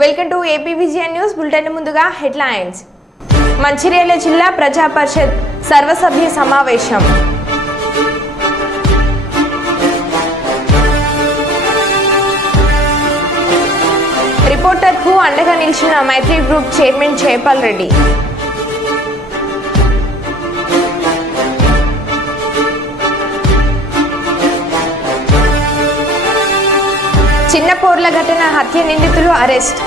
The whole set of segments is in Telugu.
Welcome to APVGN news bulletin. ముందుగా హెడ్లైన్స్. మంచిర్యాల జిల్లా ప్రజా పరిషత్ సర్వసభ్య సమావేశం. రిపోర్టర్కు అండగా నిలిచిన మైత్రి గ్రూప్ చైర్మన్ జైపాల్ రెడ్డి. చిన్న పోర్ల ఘటన హత్య నిందితులు అరెస్ట్.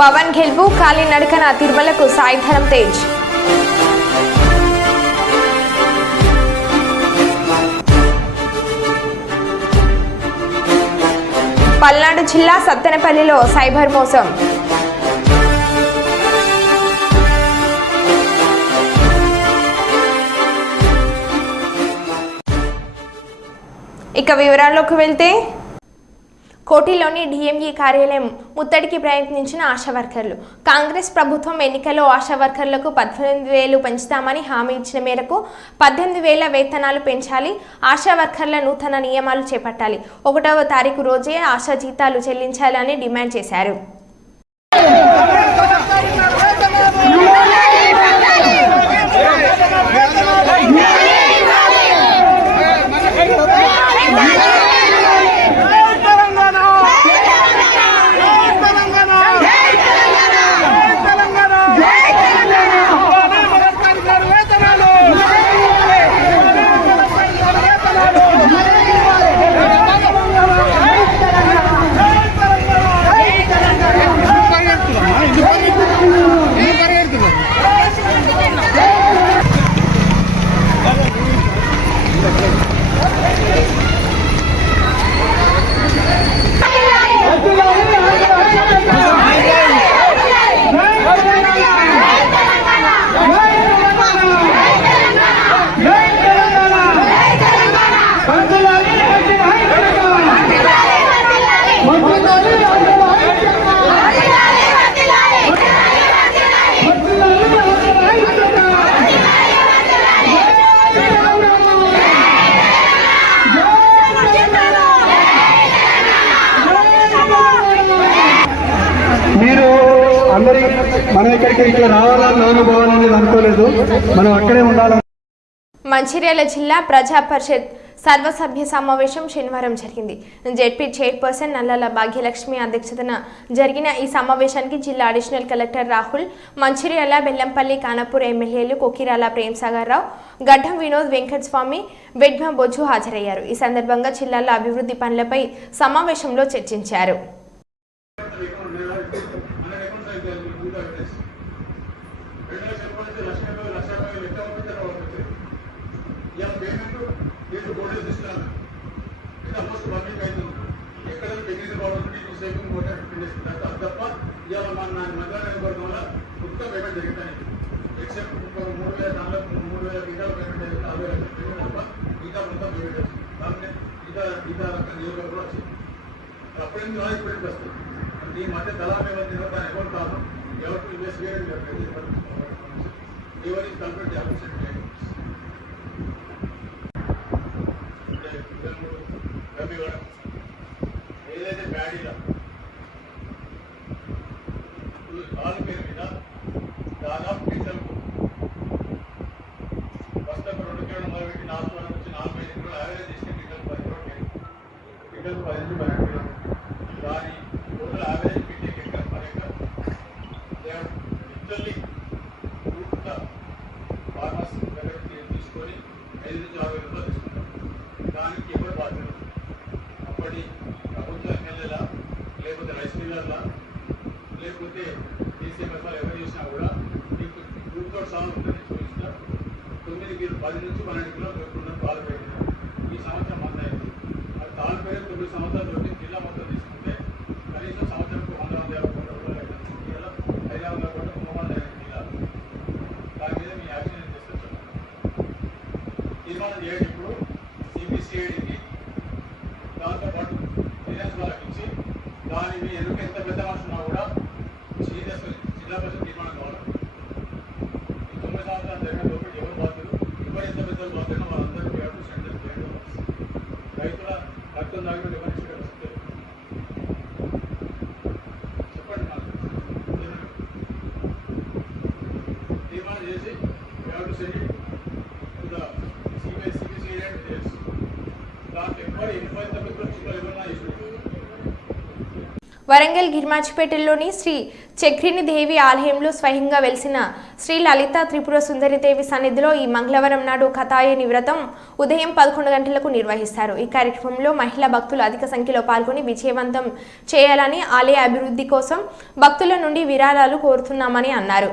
పవన్ గెలుపు కాలినడకన తిరుమలకు సాయిధరం తేజ్. పల్నాడు జిల్లా సత్తెనపల్లిలో సైబర్ మోసం. ఇక వివరాల్లోకి వెళ్తే, కోటిలోని డిఎంఈ కార్యాలయం ముట్టడికి ప్రయత్నించిన ఆశా వర్కర్లు. కాంగ్రెస్ ప్రభుత్వం ఎన్నికల్లో ఆశా వర్కర్లకు 18,000 పెంచుతామని హామీ ఇచ్చిన మేరకు 18,000 వేతనాలు పెంచాలి, ఆశా వర్కర్ల నూతన నియమాలు చేపట్టాలి, 1వ తారీఖు రోజే ఆశా జీతాలు చెల్లించాలని డిమాండ్ చేశారు. మంచిర్యాల జిల్లా ప్రజా పరిషత్ సర్వసభ్య సమావేశం శనివారం జరిగింది. జెడ్పీ చైర్పర్సన్ నల్లల భాగ్యలక్ష్మి అధ్యక్షతన జరిగిన ఈ సమావేశానికి జిల్లా అడిషనల్ కలెక్టర్ రాహుల్, మంచిర్యాల, బెల్లంపల్లి, ఖానాపూర్ ఎమ్మెల్యేలు కొకిరాల ప్రేమ్సాగర్ రావు, గడ్డం వినోద్, వెంకటస్వామి, వెడ్మ బొజ్జు హాజరయ్యారు. ఈ సందర్భంగా జిల్లాలో అభివృద్ధి పనులపై సమావేశంలో చర్చించారు. ఈ మధ్య దళాలు ఎవరు దాని ఎవరు కాదు, ఎవరికి ఇన్వెస్టిగేట్ ఎవరికి కంప్లీట్ ఏదైతే బ్యాడీలో కాలు పేరు మీద దాదాపు డీజిల్ బస్సులకు 2 కిలోలు మొదలుపెట్టి 4 నుంచి 45 కిలోలు యావరేజ్ చేసిన డీజిల్ 10 కిలోలు, డీజిల్ 10 నుంచి 12 కిలోలు, దాని టోటల్ యావరేజ్ ఫిట్టింగ్ ఎక్కడ పడక లిటరల్లీ పూర్తిగా ఫార్మర్స్ తీసుకొని 5 నుంచి 60 రూపాయలు తీసుకుంటారు. దానికి ఎవరు బాధ్యత? అప్పటి ప్రభుత్వ ఎమ్మెల్యేలా, లేకపోతే రైస్ మిల్లర్లా, లేకపోతే డీసీఎంఎస్ ఎవరు చేసినా కూడా మీకు గ్రూప్తో సహా ఉంటుంది. చూసిన 9 కిలో 10 నుంచి 12 కిలోలు దొరుకుతున్న పాలు పెట్టినారు. ఈ సంవత్సరం మంది అయింది. అది తాళ్ళు పేరు 9 సంవత్సరాలు దొరికి జిల్లా మొత్తం తీసుకుంటే కనీసం సంవత్సరంకు 100-150 కోట్ల రూపాయలు అవుతుంది. జిల్లా 500 కోట్ల 300 జిల్లాలు. దాని మీద మీ యాక్షన్ ఏం చేస్తారు? తీర్మానం చేయండి. ఇప్పుడు సిబిసిఐడికి దాంతోపాటు ఫైనాన్స్ వాళ్ళకి ఇచ్చి దాని మీ ఎదురు ఎంత పెద్ద మనుషున్నా కూడా జిల్లా పరిషత్ తీర్మానం కావాలి. ఈ 9 సంవత్సరాలు జరిగిన లోపల ఎవరు బాధ్యులు, ఎవరు ఎంత పెద్దలు బాధ్యులు వాళ్ళందరూ సెంటర్ చేయడం. రైతుల రక్తం దాగి ఎవరి చెప్పండి నాకు తీర్మానం చేసి ఎవరు సరి వరంగల్ గిర్మాచిపేటలోని శ్రీ చక్రిని దేవి ఆలయంలో స్వయంగా వెలిసిన శ్రీ లలిత త్రిపుర సుందరి దేవి సన్నిధిలో ఈ మంగళవారం నాడు కథాయని వ్రతం ఉదయం 11 గంటలకు నిర్వహిస్తారు. ఈ కార్యక్రమంలో మహిళా భక్తులు అధిక సంఖ్యలో పాల్గొని విజయవంతం చేయాలని, ఆలయ అభివృద్ధి కోసం భక్తుల నుండి విరాళాలు కోరుతున్నామని అన్నారు.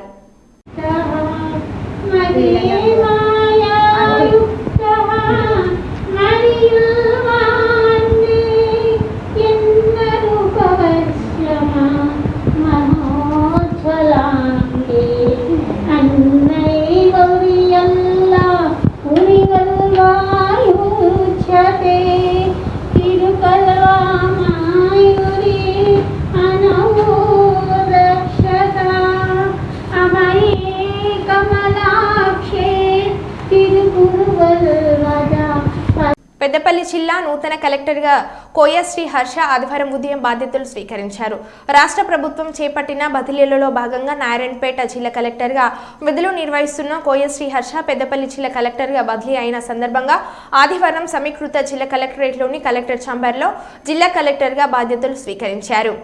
పెద్దపల్లి జిల్లా నూతన కలెక్టర్గా కోయశ్రీ హర్ష ఆదివారం ఉదయం బాధ్యతలు స్వీకరించారు. రాష్ట్ర ప్రభుత్వం చేపట్టిన బదిలీలలో భాగంగా నారాయణపేట జిల్లా కలెక్టర్గా విధులు నిర్వహిస్తున్న కోయశ్రీ హర్ష పెద్దపల్లి జిల్లా కలెక్టర్గా బదిలీ అయిన సందర్భంగా ఆదివారం సమీకృత జిల్లా కలెక్టరేట్లోని కలెక్టర్ ఛాంబర్లో జిల్లా కలెక్టర్గా బాధ్యతలు స్వీకరించారు.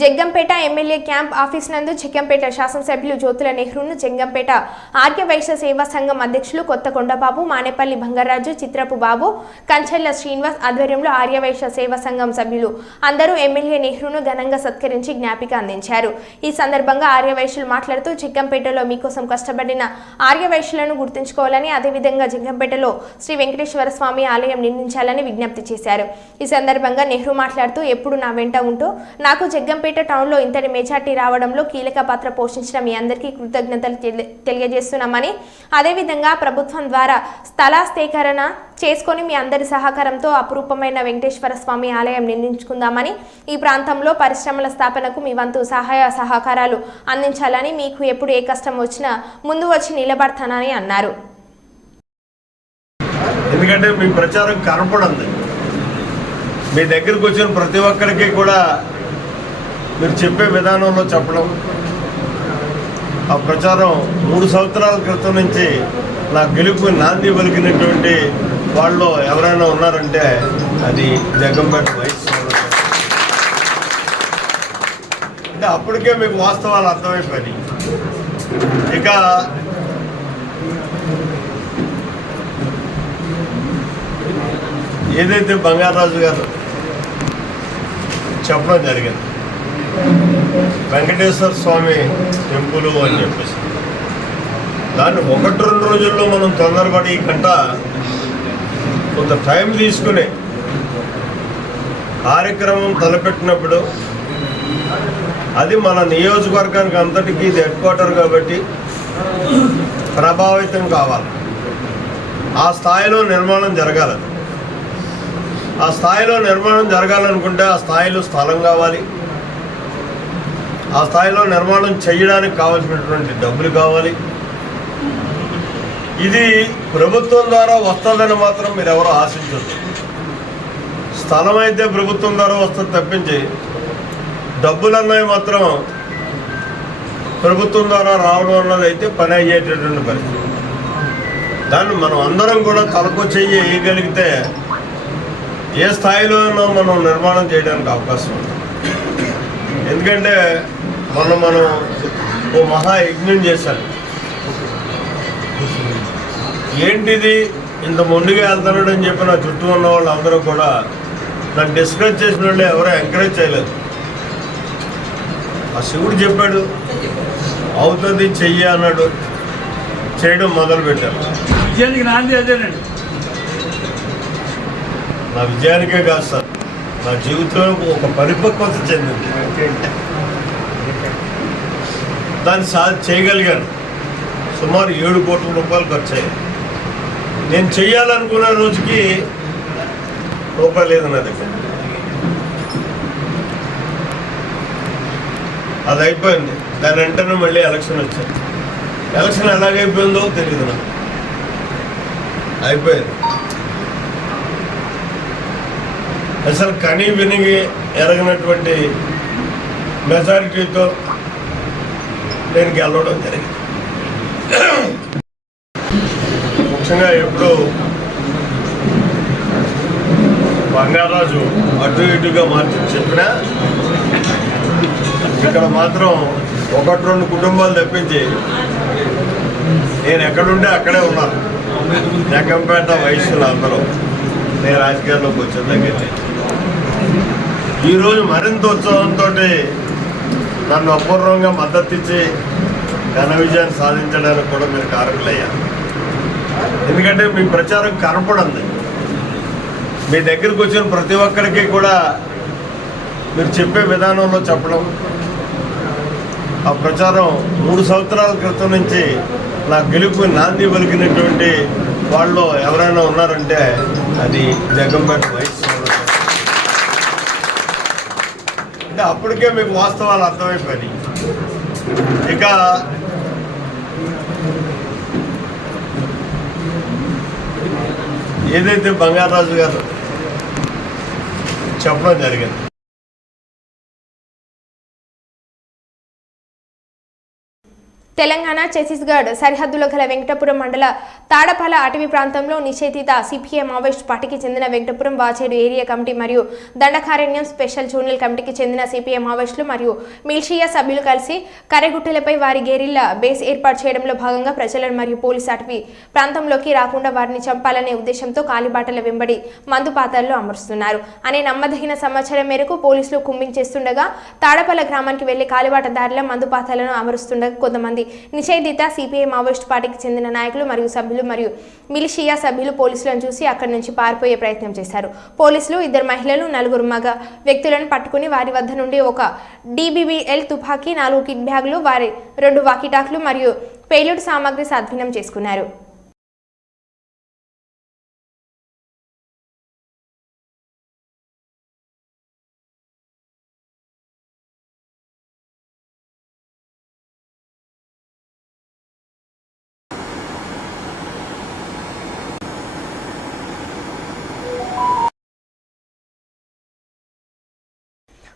జగ్గంపేట ఎమ్మెల్యే క్యాంప్ ఆఫీస్ నందు జగ్గంపేట శాసనసభ్యులు జ్యోతుల నెహ్రూను జగ్గంపేట ఆర్య వైశ్య సేవా సంఘం అధ్యక్షులు కొత్తకొండబాబు, మానేపల్లి బంగారాజు, చిత్రపు బాబు, కంచెల్ల శ్రీనివాస్ ఆధ్వర్యంలో ఆర్య వైశ్య సేవా సంఘం సభ్యులు అందరూ ఎమ్మెల్యే నెహ్రూను ఘనంగా సత్కరించి జ్ఞాపిక అందించారు. ఈ సందర్భంగా ఆర్య వైశ్యులు మాట్లాడుతూ జగ్గంపేటలో మీకోసం కష్టపడిన ఆర్య వైశ్యులను గుర్తుంచుకోవాలని, అదేవిధంగా జగ్గంపేటలో శ్రీ వెంకటేశ్వర స్వామి ఆలయం నిర్మించాలని విజ్ఞప్తి చేశారు. ఈ సందర్భంగా నెహ్రూ మాట్లాడుతూ ఎప్పుడు నా వెంట ఉంటూ నాకు జగ్గంపేట టౌన్లో ఇంతటి మెజార్టీ రావడంలో కీలక పాత్ర పోషించిన మీ అందరికీ కృతజ్ఞతలు తెలియజేస్తున్నామని, అదేవిధంగా ప్రభుత్వం ద్వారా స్థలాస్తీకరణ చేసుకొని మీ అందరి సహకారంతో అపురూపమైన వెంకటేశ్వర స్వామి ఆలయం నిర్మించుకుందామని, ఈ ప్రాంతంలో పరిశ్రమల స్థాపనకు మీ వంతు సహాయ సహకారాలు అందించాలని, మీకు ఎప్పుడు ఏ కష్టం వచ్చినా ముందు వచ్చి నిలబడతానని అన్నారు. ఎందుకంటే మీ ప్రచారం కనపడింది, మీ దగ్గరకు వచ్చిన ప్రతి ఒక్కరికి కూడా మీరు చెప్పే విధానంలో చెప్పడం, ఆ ప్రచారం 3 సంవత్సరాల క్రితం నుంచి నా గెలుపు నాంది పలికినటువంటి వాళ్ళు ఎవరైనా ఉన్నారంటే అది జగ్గంపేట వైస్. అంటే అప్పటికే మీకు వాస్తవాలు అర్థమైపోయి, ఇక ఏదైతే బంగారాజు గారు చెప్పడం జరిగింది వెంకటేశ్వర స్వామి టెంపుల్ అని చెప్పేసి, దాన్ని 1-2 రోజుల్లో మనం తొందరపడి కంట కొంత టైం తీసుకుని కార్యక్రమం తలపెట్టినప్పుడు అది మన నియోజకవర్గానికి అంతటికీ హెడ్ క్వార్టర్ కాబట్టి ప్రభావితం కావాలి. ఆ స్థాయిలో నిర్మాణం జరగాలి. ఆ స్థాయిలో నిర్మాణం జరగాలనుకుంటే ఆ స్థాయిలో స్థలం కావాలి, ఆ స్థాయిలో నిర్మాణం చేయడానికి కావాల్సినటువంటి డబ్బులు కావాలి. ఇది ప్రభుత్వం ద్వారా వస్తుందని మాత్రం మీరు ఎవరు ఆశించద్దు. స్థలం అయితే ప్రభుత్వం ద్వారా వస్తుంది తప్పించి డబ్బులు అన్నవి మాత్రం ప్రభుత్వం ద్వారా రావడం అన్నది అయితే పని అయ్యేటటువంటి పరిస్థితి. దాన్ని మనం అందరం కూడా తలకు చెయ్యి వేయగలిగితే ఏ స్థాయిలోనో మనం నిర్మాణం చేయడానికి అవకాశం ఉంది. ఎందుకంటే మనం ఓ మహాయజ్ఞం చేశాను. ఏంటిది ఇంత మొండిగా వెళ్తున్నాడని చెప్పి నా చుట్టూ ఉన్న వాళ్ళు అందరూ కూడా నన్ను డిస్కరేజ్ చేసిన వాళ్ళు ఎవరో ఎంకరేజ్ చేయలేదు. ఆ శివుడు చెప్పాడు అవుతుంది చెయ్యి అన్నాడు, చేయడం మొదలుపెట్టారు. విజయానికి నాంది అదేనండి. నా విజయానికే కాదు సార్, నా జీవితంలో ఒక పరిపక్వత చెందింది. దాన్ని చేయగలిగాను. సుమారు 7 కోట్ల రూపాయలు ఖర్చు అయ్యాయి. నేను చెయ్యాలనుకున్న రోజుకి రూపాయలు లేదు నా దగ్గర. అది అయిపోయింది. దాని వెంటనే మళ్ళీ ఎలక్షన్ వచ్చింది. ఎలక్షన్ ఎలాగైపోయిందో తెలియదు నాకు. అయిపోయింది. అసలు కనీ వినిగి ఎరగినటువంటి మెజారిటీతో నేను గెలవడం జరిగింది. ముఖ్యంగా ఎప్పుడు బంగారాజు అటు ఇటుగా మార్చి చెప్పినా ఇక్కడ మాత్రం 1-2 కుటుంబాలు తప్పించి నేను ఎక్కడుంటే అక్కడే ఉన్నాను. జగంపేట వయస్సులు అందరూ నేను రాజకీయాల్లోకి వచ్చిన దగ్గర ఈరోజు మరింత ఉత్సాహంతో నన్ను అపూర్వంగా మద్దతు ఇచ్చి ఘన విజయాన్ని సాధించడానికి కూడా మీరు కారకులయ్యారు. ఎందుకంటే మీ ప్రచారం కనపడింది. మీ దగ్గరికి వచ్చిన ప్రతి ఒక్కరికి కూడా మీరు చెప్పే విధానంలో చెప్పడం, ఆ ప్రచారం 3 సంవత్సరాల క్రితం నుంచి నా గెలుపు నాంది పలికినటువంటి వాళ్ళు ఎవరైనా ఉన్నారంటే అది జగంపేట వయసు. అంటే అప్పటికే మీకు వాస్తవాలు అర్థమైపోయినాయి. ఇక ఏదైతే బంగారాజు గారు చెప్పడం జరిగింది, తెలంగాణ ఛత్తీస్గఢ్ సరిహద్దులో గల వెంకటపురం మండల తాడపాల అటవీ ప్రాంతంలో నిషేధిత సిపిఎం మావోయిస్ట్ పార్టీకి చెందిన వెంకటపురం వాచేడు ఏరియా కమిటీ మరియు దండకారణ్యం స్పెషల్ జోనల్ కమిటీకి చెందిన సిపిఎం మావోయిస్టులు మరియు మిలిషియా సభ్యులు కలిసి కరెగుట్టలపై వారి గెరిల్లా బేస్ ఏర్పాటు చేయడంలో భాగంగా ప్రజలను మరియు పోలీసు అటవీ ప్రాంతంలోకి రాకుండా వారిని చంపాలనే ఉద్దేశంతో కాలిబాటల వెంబడి మందు పాత్రల్లో అమరుస్తున్నారు అనే నమ్మదగిన సమాచారం మేరకు పోలీసులు కుమ్మింగ్ చేస్తుండగా తాడపాల గ్రామానికి వెళ్లి కాలిబాటదారుల మందు పాత్రలను అమరుస్తుండగా కొంతమంది నిషేధిత సిపిఐ మావోయిస్ట్ పార్టీకి చెందిన నాయకులు మరియు సభ్యులు మరియు మిలిషియా సభ్యులు పోలీసులను చూసి అక్కడి నుంచి పారిపోయే ప్రయత్నం చేశారు. పోలీసులు 2 మహిళలు 4 మగ వ్యక్తులను పట్టుకుని వారి వద్ద నుండి ఒక DBBL తుపాకీ 4 కిట్ బ్యాగులు వారి 2 వాకీటాకులు మరియు పేలుడు సామాగ్రి స్వాధీనం చేసుకున్నారు.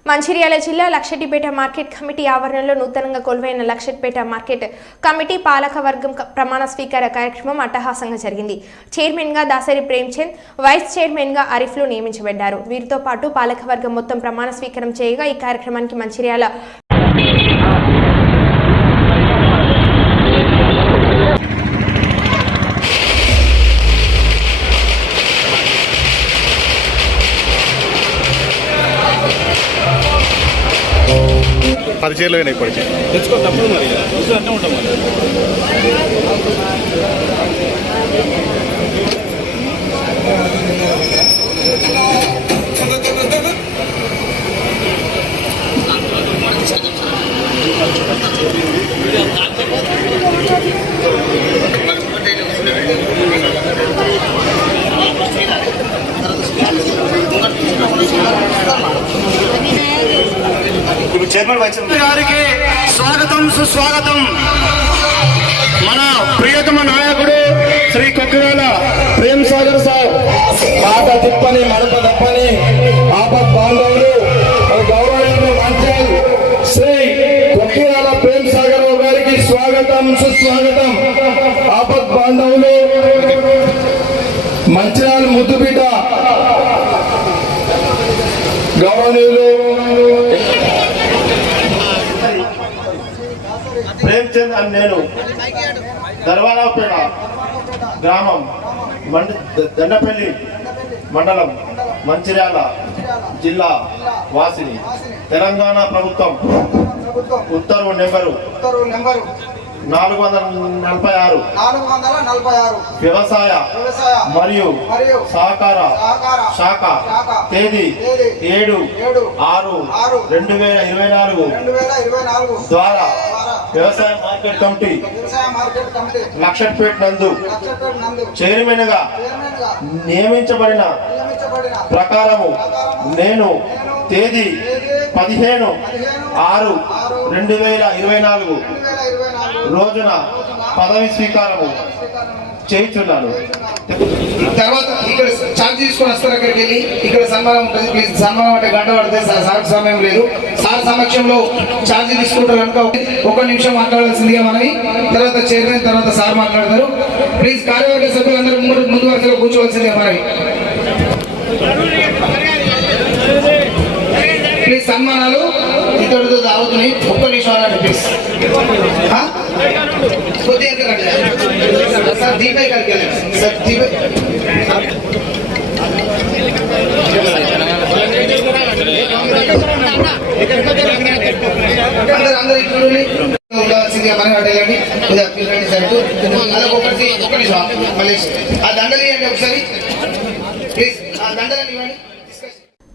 మంచిర్యాల జిల్లా లక్షటిపేట మార్కెట్ కమిటీ ఆవరణలో నూతనంగా కొలువైన లక్షటిపేట మార్కెట్ కమిటీ పాలక వర్గం ప్రమాణ స్వీకార కార్యక్రమం అట్టహాసంగా జరిగింది. చైర్మన్ గా దాసరి ప్రేమ్చంద్, వైస్ చైర్మన్ గా ఆరిఫ్లు నియమించబడ్డారు. వీరితో పాటు పాలక వర్గం మొత్తం ప్రమాణ స్వీకారం చేయగా ఈ కార్యక్రమానికి మంచిర్యాల పరిచయంలో ఇప్పటికీ తెచ్చుకో తప్పుడు మరి అన్నీ ఉంటాం మరి. చైర్మన్ వైస్ గారికి స్వాగతం సుస్వాగతం. మన ప్రియతమ నాయకుడు శ్రీ కొక్కిరాల ప్రేమ్ సాగర్ సార్ మాట తిప్పని మడత తప్పని ఆపత్ బాంధవులు గౌరవనీయులు మంత్రి శ్రీ కొక్కిరాల ప్రేమ్ సాగర్ గారికి స్వాగతం సుస్వాగతం. ఆపత్ బాంధవులు మంచిర్యాల ముద్దుబిడ్డ గౌరవనీయులు ప్రేమ్చంద్ అని నేను దర్వారావుపేట గ్రామం దండపల్లి మండలం మంచిర్యాల జిల్లా వాసిని. తెలంగాణ ప్రభుత్వం ఉత్తర్వు నెంబరు 446 వ్యవసాయ మరియు సహకార శాఖ తేదీ 7/6/2024 ద్వారా వ్యవసాయ మార్కెట్ కమిటీ లక్షట్పేట నందు చైర్మన్ గా నియమించబడిన ప్రకారము నేను తేదీ 15/6/2024 రోజున పదవి స్వీకారము చేయించున్నాను. తర్వాత ఇక్కడ ఛార్జ్ తీసుకొని వస్తారు. అక్కడికి వెళ్ళి ఇక్కడ సన్మానం ఉంటుంది. ప్లీజ్ సన్మానం అంటే గంట పడితే సార్ సమయం లేదు. సార్ సమక్షంలో ఛార్జ్ తీసుకుంటారు కనుక 1 నిమిషం మాట్లాడాల్సిందిగా మనవి. తర్వాత చైర్మన్, తర్వాత సార్ మాట్లాడతారు. ప్లీజ్ కార్యవర్గ సభ్యులందరూ ముందు వరుసలో కూర్చోవలసిందిగా మనవి. ప్లీజ్ సన్మానాలు ఇతరులతో అవుతున్నాయి. 1 నిమిషం అనండి ప్లీజ్. కొద్దిగా సార్ దీపై గారికి వెళ్ళండి. సార్ దీపై అందరూ ఇక్కడ ఉండాల్సిందిగా మనం అడగండి. అదొకటి 1 నిమిషం మళ్ళీ ఆ దండలు ఇవ్వండి ఒకసారి ప్లీజ్. ఆ దండలు ఇవ్వండి.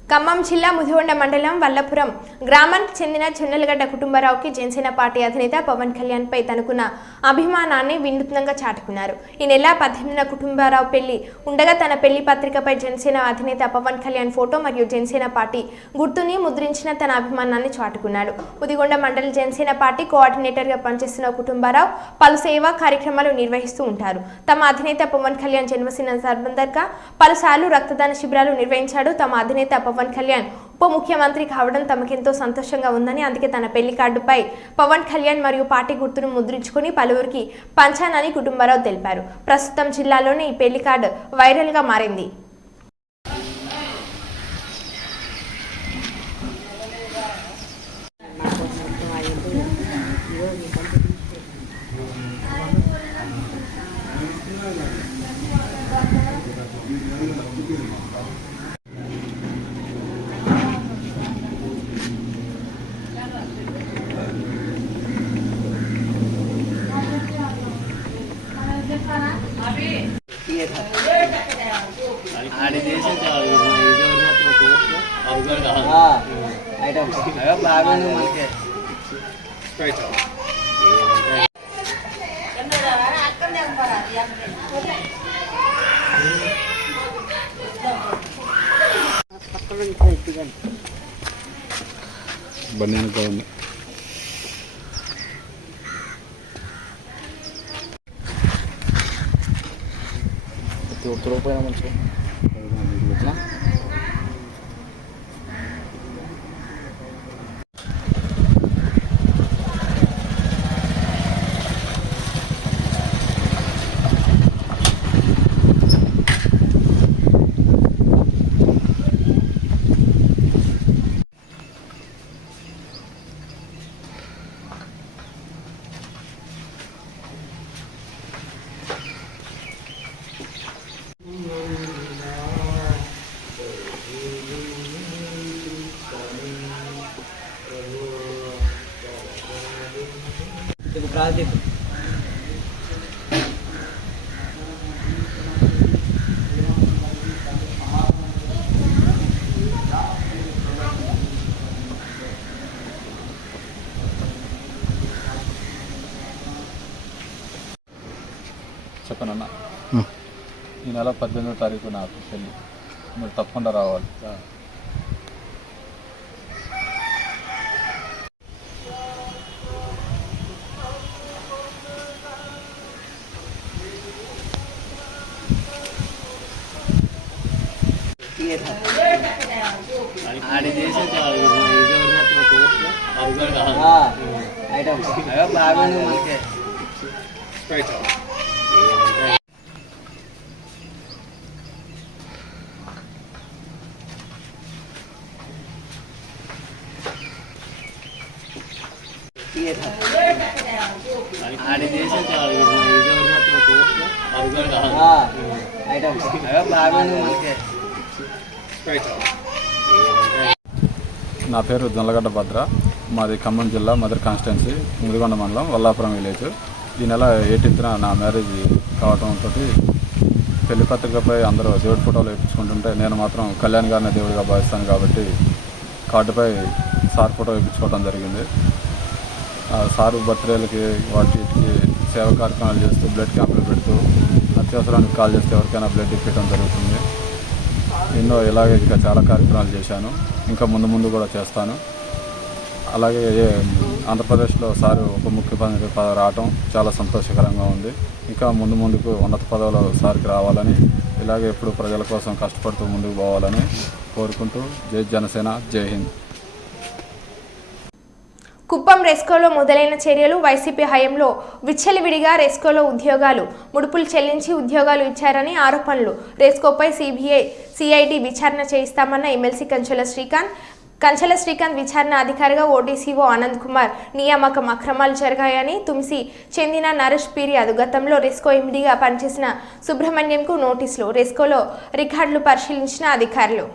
ఖమ్మం జిల్లా ముదిగొండ మండలం వల్లపురం గ్రామానికి చెందిన చున్నలగడ్డ కుటుంబరావుకి జనసేన పార్టీ అధినేత పవన్ కళ్యాణ్ పై తనకున్న అభిమానాన్ని వినూత్నంగా చాటుకున్నారు. ఈ నెల 18న కుటుంబరావు పెళ్లి ఉండగా తన పెళ్లి పత్రికపై జనసేన అధినేత పవన్ కళ్యాణ్ ఫోటో మరియు జనసేన పార్టీ గుర్తుని ముద్రించిన తన అభిమానాన్ని చాటుకున్నాడు. ముదిగొండ మండల జనసేన పార్టీ కోఆర్డినేటర్ గా పనిచేస్తున్న కుటుంబరావు పలు సేవా కార్యక్రమాలు నిర్వహిస్తూ ఉంటారు. తమ అధినేత పవన్ కళ్యాణ్ జన్మదిన సందర్భంగా పలుసార్లు రక్తదాన శిబిరాలు నిర్వహించాడు. తమ అధినేత పవన్ కళ్యాణ్ ఉప ముఖ్యమంత్రి కావడం తమకెంతో సంతోషంగా ఉందని, అందుకే తన పెళ్లి కార్డుపై పవన్ కళ్యాణ్ మరియు పార్టీ గుర్తును ముద్రించుకుని పలువురికి పంచానని కుటుంబరావు తెలిపారు. ప్రస్తుతం జిల్లాలోనే ఈ పెళ్లి కార్డు వైరల్ గా మారింది. బన్యాన కావాలి ఉత్తరపోయినా మంచిగా చెప్పనన్నా ఈ నెల 18వ తారీఖు నాకు పెళ్ళి, మీరు తప్పకుండా రావాలి. నా పేరు జొన్నలగడ్డ భద్ర, మాది ఖమ్మం జిల్లా మదర్ కాన్స్టిట్యున్సీ ముదిగొండ మండలం వల్లాపురం విలేజ్. ఈ నెల 18న నా మ్యారేజ్ కావడంతో పెళ్లి పత్రికపై అందరూ దేవుడి ఫోటోలు వేయించుకుంటుంటే నేను మాత్రం కళ్యాణ్ గారిని దేవుడిగా భావిస్తాను కాబట్టి కార్డుపై సార్ ఫోటో వేయించుకోవడం జరిగింది. సారు బర్త్డేలకి వాటికి సేవ కార్యక్రమాలు చేస్తూ బ్లడ్ క్యాంపులు పెడుతూ అత్యవసరానికి కాల్ చేస్తే ఎవరికైనా బ్లడ్ ఇప్పించడం జరుగుతుంది. ఎన్నో ఇలాగే ఇంకా చాలా కార్యక్రమాలు చేశాను, ఇంకా ముందు కూడా చేస్తాను. అలాగే ఆంధ్రప్రదేశ్లో సారు ఒక ముఖ్య పదవి రావటం చాలా సంతోషకరంగా ఉంది. ఇంకా ముందుకు ఉన్నత పదవులు సార్కి రావాలని, ఇలాగే ఎప్పుడు ప్రజల కోసం కష్టపడుతూ ముందుకు పోవాలని కోరుకుంటూ జై జనసేన, జై హింద్. కుప్పం రెస్కోలో మొదలైన చర్యలు వైసీపీ హయాంలో విచ్చలవిడిగా రెస్కోలో ఉద్యోగాలు ముడుపులు చెల్లించి ఉద్యోగాలు ఇచ్చారని ఆరోపణలు. రెస్కోపై సిఐడి విచారణ చేయిస్తామన్న ఎమ్మెల్సీ కంచెల శ్రీకాంత్ విచారణ అధికారిగా ఓటీసీఓ ఆనంద్ కుమార్ నియామకం అక్రమాలు జరిగాయని తుమ్సి చెందిన నరేష్ పీర్యాదు. గతంలో రెస్కో ఎండీగా పనిచేసిన సుబ్రహ్మణ్యంకు నోటీసులు. రెస్కోలో రికార్డులు పరిశీలించిన అధికారులు.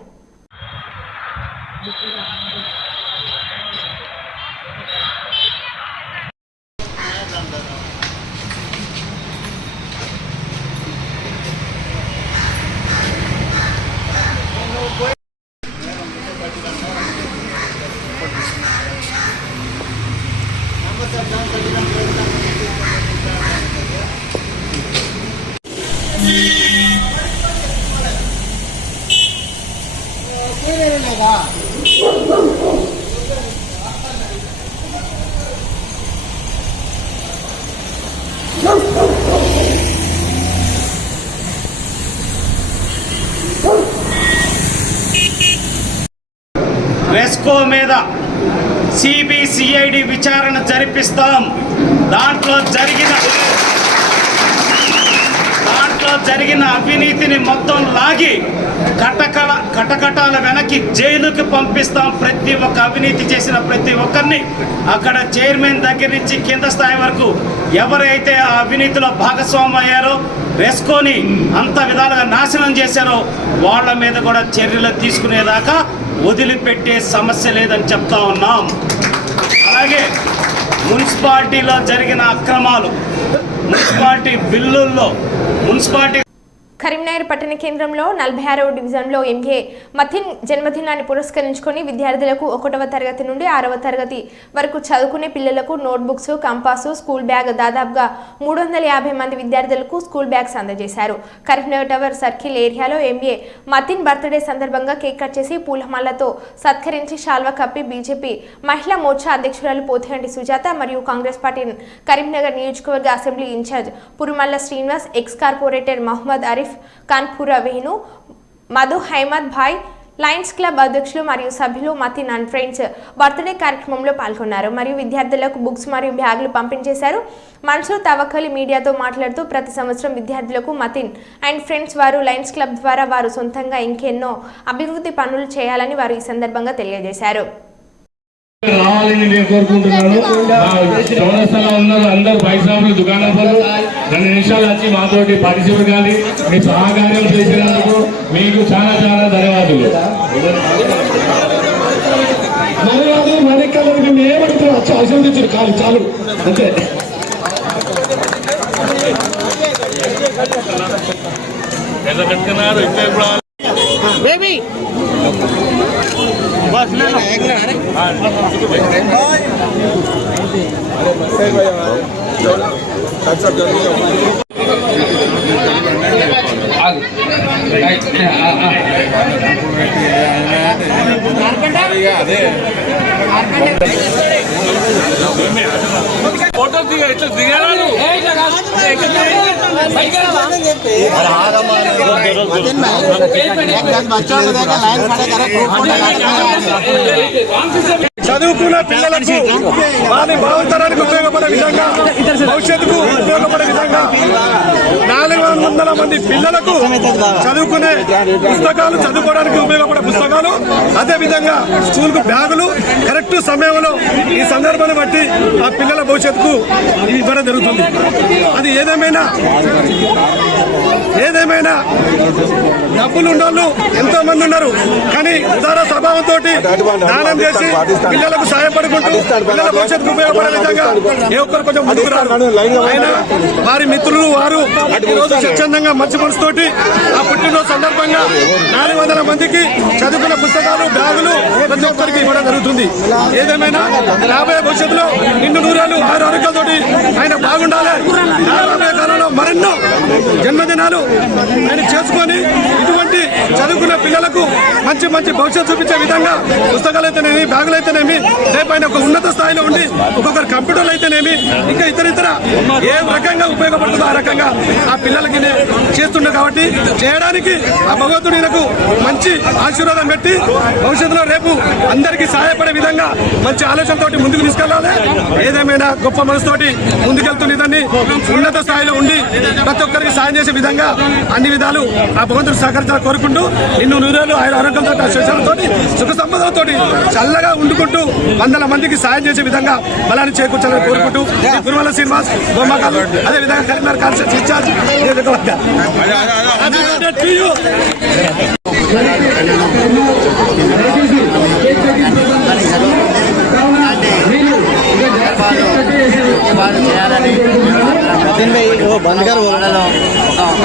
రెస్కో మీద సిబిసిఐడి విచారణ జరిపిస్తాం. దాంట్లో జరిగిన అవినీతిని మొత్తం లాగి కటకటాల వెనక్కి జైలుకి పంపిస్తాం. ప్రతి ఒక్క అవినీతి చేసిన ప్రతి ఒక్కరిని, అక్కడ చైర్మన్ దగ్గర నుంచి కింద స్థాయి వరకు ఎవరైతే ఆ అవినీతిలో భాగస్వామ్యం అయ్యారో, రెస్కోని అంత విధాలుగా నాశనం చేశారో వాళ్ళ మీద కూడా చర్యలు తీసుకునేదాకా వదిలిపెట్టే సమస్య లేదని చెప్తా ఉన్నాం. అలాగే మున్సిపాలిటీలో జరిగిన అక్రమాలు, మున్సిపాలిటీ బిల్లుల్లో కరీంనగర్ పట్టణ కేంద్రంలో 46వ డివిజన్లో ఎంఏ మథిన్ జన్మదినాన్ని పురస్కరించుకొని విద్యార్థులకు 1వ తరగతి నుండి 6వ తరగతి వరకు చదువుకునే పిల్లలకు నోట్బుక్స్, కంపాసు, స్కూల్ బ్యాగ్ దాదాపుగా 350 మంది విద్యార్థులకు స్కూల్ బ్యాగ్స్ అందజేశారు. కరీంనగర్ టవర్ సర్కిల్ ఏరియాలో ఎంఏ మథిన్ బర్త్డే సందర్భంగా కేక్ కట్ చేసి పూలమాలతో సత్కరించి శాల్వా కప్పి బీజేపీ మహిళా మోర్చా అధ్యక్షురాలు పోతిగంటి సుజాత మరియు కాంగ్రెస్ పార్టీ కరీంనగర్ నియోజకవర్గ assembly incharge Purumalla Srinivas, ex corporator Mohammed Arif, Kanpura Venu, Madhu Haimad bhai, Lions Club అధ్యక్షులు మరియు సభ్యులు మథిన్ అండ్ ఫ్రెండ్స్ బర్త్డే కార్యక్రమంలో పాల్గొన్నారు మరియు విద్యార్థులకు బుక్స్ మరియు బ్యాగులు పంపిణీ చేశారు. మన్సూర్ తవక్కలి మీడియాతో మాట్లాడుతూ ప్రతి సంవత్సరం విద్యార్థులకు మథిన్ అండ్ ఫ్రెండ్స్ వారు లయన్స్ క్లబ్ ద్వారా వారు సొంతంగా ఇంకెన్నో అభివృద్ధి పనులు చేయాలని వారు ఈ సందర్భంగా తెలియజేశారు. రావాలని నేను కోరుకుంటున్నాను. చౌరస్తాలో ఉన్నారు అందరూ బైక్ షాపులు, దుకాణం పనులు 2 నిమిషాలు వచ్చి మాతోటి పార్టిసిపేట్ కానీ మీ సహకార్యం చేసినందుకు మీకు చాలా చాలా ధన్యవాదాలు. ఏమంటారు వచ్చి ఆశీర్వదించారు కాదు చాలు అంతే. ఎంత కట్టుకున్నారు బేబీ बस ले लो फोटो दिगा इट्ला दिगारा చదువుకున్న పిల్లలకు వారి భావితరానికి ఉపయోగపడే విధంగా భవిష్యత్తుకు ఉపయోగపడే విధంగా 400 మంది పిల్లలకు చదువుకునే పుస్తకాలు, చదువుకోవడానికి ఉపయోగపడే పుస్తకాలు, అదేవిధంగా స్కూల్కు బ్యాగులు కరెక్ట్ సమయంలో ఈ సందర్భాన్ని బట్టి ఆ పిల్లల భవిష్యత్తుకు ఇవ్వడం జరుగుతుంది. అది ఏదేమైనా డబ్బులు ఉన్నోళ్ళు ఎంతో మంది ఉన్నారు, కానీ ఉదార స్వభావంతో దానం చేసి పిల్లలకు సహాయపడుకుంటూ పిల్లల భవిష్యత్తుకు ఉపయోగపడే విధంగా ఏ ఒక్కరు కొంచెం ముందుకు రారు. అయినా వారి మిత్రులు వారు ఈరోజు స్వచ్ఛందంగా మంచి మనసుతోటి ఆ పుట్టినరోజు సందర్భంగా 400 మందికి చదువుకున్న పుస్తకాలు, బ్యాగులు ప్రతి ఒక్కరికి ఇవ్వడం జరుగుతుంది. ఏదేమైనా రాబోయే భవిష్యత్తులో నిండు నూరాలు 6 ఆరోగ్యాలతోటి ఆయన బాగుండాలి. రాబోయే కాలంలో మరెన్నో జన్మదినాలు ఆయన చేసుకొని ఇటువంటి చదువుకున్న పిల్లలకు మంచి మంచి భవిష్యత్తు చూపించే విధంగా పుస్తకాలు అయితేనేమి, బ్యాగులు అయితేనేమి, రేపైన ఒక ఉన్నత స్థాయిలో ఉండి ఒక్కొక్కరు కంప్యూటర్లు అయితేనేమి, ఇంకా ఇతర ఏ రకంగా ఉపయోగపడుతుందో ఆ రకంగా ఆ పిల్లలకి చేస్తుండే కాబట్టి చేయడానికి ఆ భగవంతుడు ఈయనకు మంచి ఆశీర్వాదం పెట్టి భవిష్యత్తులో రేపు అందరికీ సహాయపడే విధంగా మంచి ఆలోచనతోటి ముందుకు తీసుకెళ్లాలి. ఏదేమైనా గొప్ప మనసుతోటి ముందుకెళ్తున్న ఇదాన్ని ఉన్నత స్థాయిలో ఉండి ప్రతి ఒక్కరికి సాయం చేసే విధంగా అన్ని విధాలు ఆ భగవంతుడు సహకరించాలని కోరుకుంటూ నిన్ను నూరేళ్ళు ఆయన ఆరోగ్యంతో శిక్షణతో సుఖ సంపదలతో చల్లగా ఉండుకుంటూ 100 మందికి సాయం చేసే విధంగా బలాన్ని చేకూర్చాలని కోరుకుంటూ గురుమల శ్రీనివాస్ బొమ్మకాలు అదేవిధంగా కరీంనగర్ కాన్స్టిట్యూన్సీ ఇన్ఛార్జ్ నియోజకవర్గ చేయాలని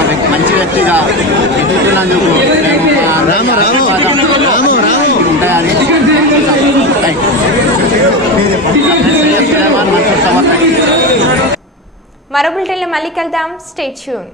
ఒక మంచి వ్యక్తిగా ఎదుగుతున్నందుకు మరో బులెటిన్లో మళ్ళీ కలుద్దాం. Stay tune.